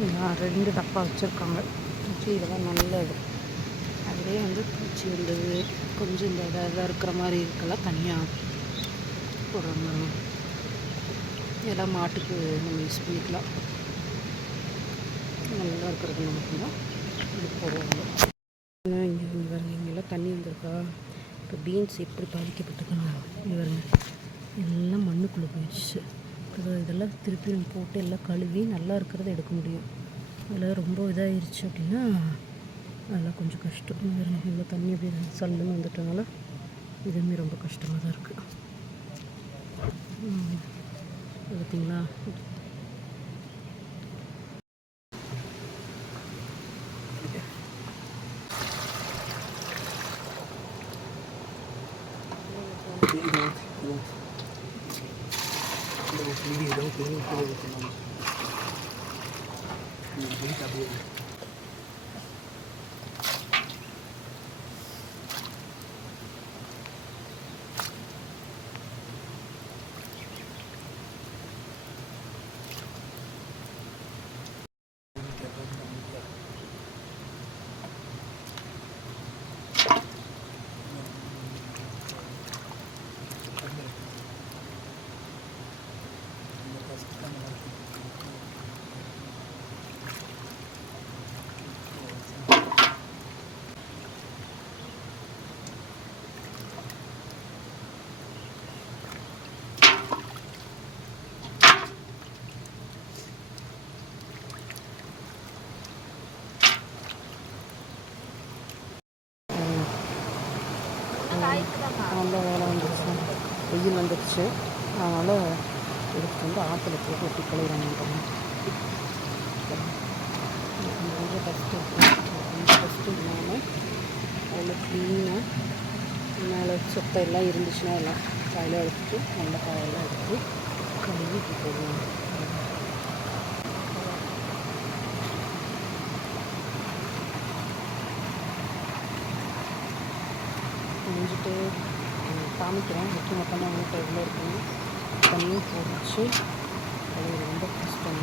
2 டப்பா வச்சுருக்காங்க. பூச்சி இதெல்லாம் நல்லது. அதிலே வந்து பூச்சி வந்தது கொஞ்சம் இந்த இதாக இருக்கிற மாதிரி இருக்கலாம் தனியாக போடுறாங்க. இதெல்லாம் மாட்டுக்கு நம்ம யூஸ் பண்ணிக்கலாம். நல்லா இருக்கிறது மட்டும்தான் இது போடுவாங்க. இங்கே பாருங்க, இங்கெல்லாம் தண்ணி வந்திருக்கா. இப்போ பீன்ஸ் எப்படி பாதிக்கப்பட்டிருக்காங்க இங்கே பாருங்க, எல்லாம் மண்ணுக்குள்ளே போயிடுச்சு. இதெல்லாம் திருப்பி நம்ம போட்டு எல்லாம் கழுவி நல்லா இருக்கிறத எடுக்க முடியும். அதில் ரொம்ப இதாகிடுச்சு அப்படின்னா அதெல்லாம் கொஞ்சம் கஷ்டம். இவ்வளோ தண்ணி அப்படி சல்லுன்னு வந்துட்டனால இதுவுமே ரொம்ப கஷ்டமாக தான் இருக்குது. பார்த்தீங்களா? நல்ல வேலை வந்துருச்சு, வெயில் வந்துடுச்சு. அதனால் எடுத்து வந்து ஆற்றுல போட்டு ஒட்டி கழுவுறாங்க. கொஞ்சம் ஃபஸ்ட்டு இல்லாமல் அதில் க்ளீனாக மேலே சொத்தை எல்லாம் இருந்துச்சுன்னா எல்லாம் காயில் எடுத்துட்டு நல்ல காயெல்லாம் எடுத்து கழுவி போடுவாங்க. செஞ்சுட்டு காமிக்கிறேன். முக்கியமாக மூட்டை எவ்வளோ இருக்குன்னு தண்ணியும் போச்சு. அது ரொம்ப கஷ்டம்.